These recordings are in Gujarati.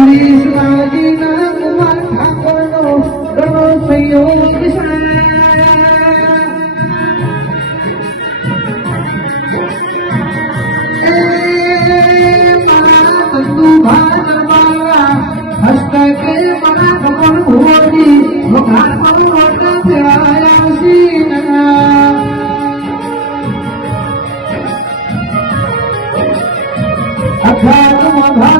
શ્રી શિવાજીના કુમાર ઠાકોરનો ઘણો સંયોગ હસ્તકે. અખાત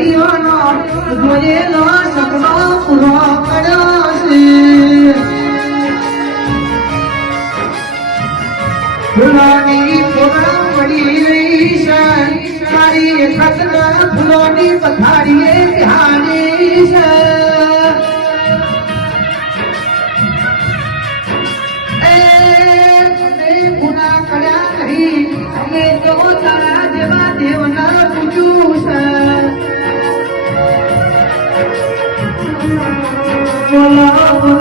ભાઈઓનો જોયેલો સપનો પૂરો કર્યો છે ફૂલોની ફૂલા પડી રહી છે. મારી એકત્ર ફૂલોની પથારીએ બિહારી છે. અમે તો તારા চলা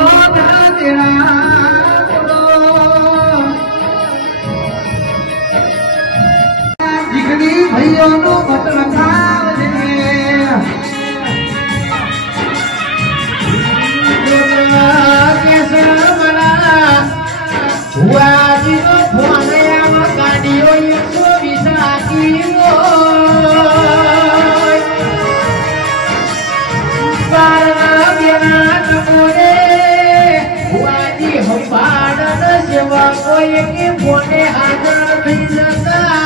કોઈ કે ફોને હાજર થઈ જતા.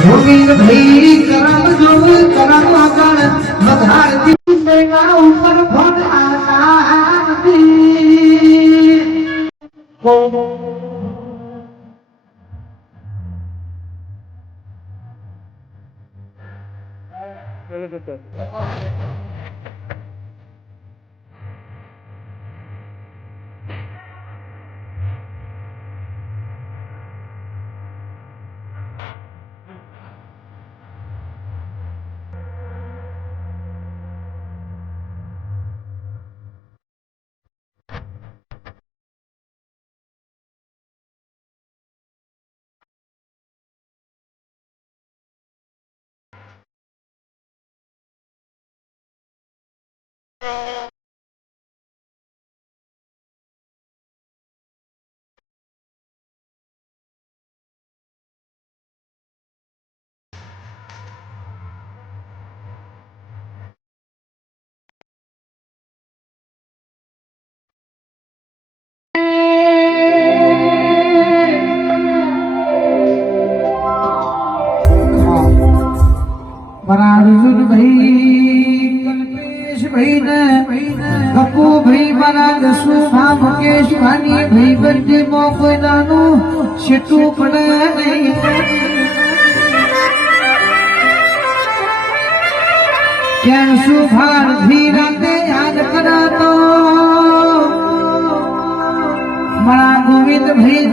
ગોવિંદ ભાઈ કરમ જોગ કરમ આગળ મધારતી મેઘા ઉપર ફળ આતા નથી મારા અર્જુનભાઈ કલ્પેશભાઈ ને ગપુભાઈ મારા દસુભા મુકેશભાની ભાઈ બંને માં કોઈ નાનું છેટું પડે નહીં. ક્યાં સુભાર ધીરાતે યાદ કરાતો? મારા ગોવિંદ ભાઈ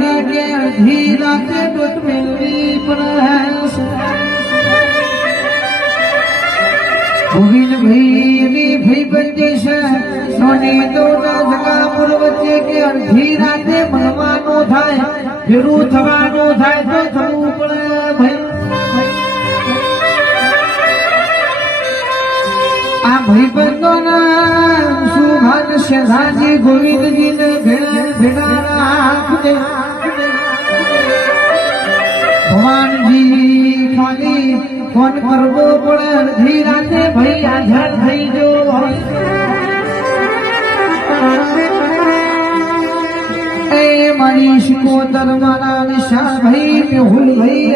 મેળવી સોની દોડા જગાપુર વચ્ચે કે અડધી રાતે મળવાનું થાય ફેરું થવાનું થાય તો થવું પડે ભાઈ. આ ભાઈ બંધો ના સુભાગ શેઠાજી ગોવિંદજી ને ભેળા ભેળા રાખજે ભગવાનજી ખાલી ફોન કરવો પડે, અડધી રાતે ભાઈ હાજર થઈ જો મારા નિશા ભાઈ મેહુલ ભાઈ.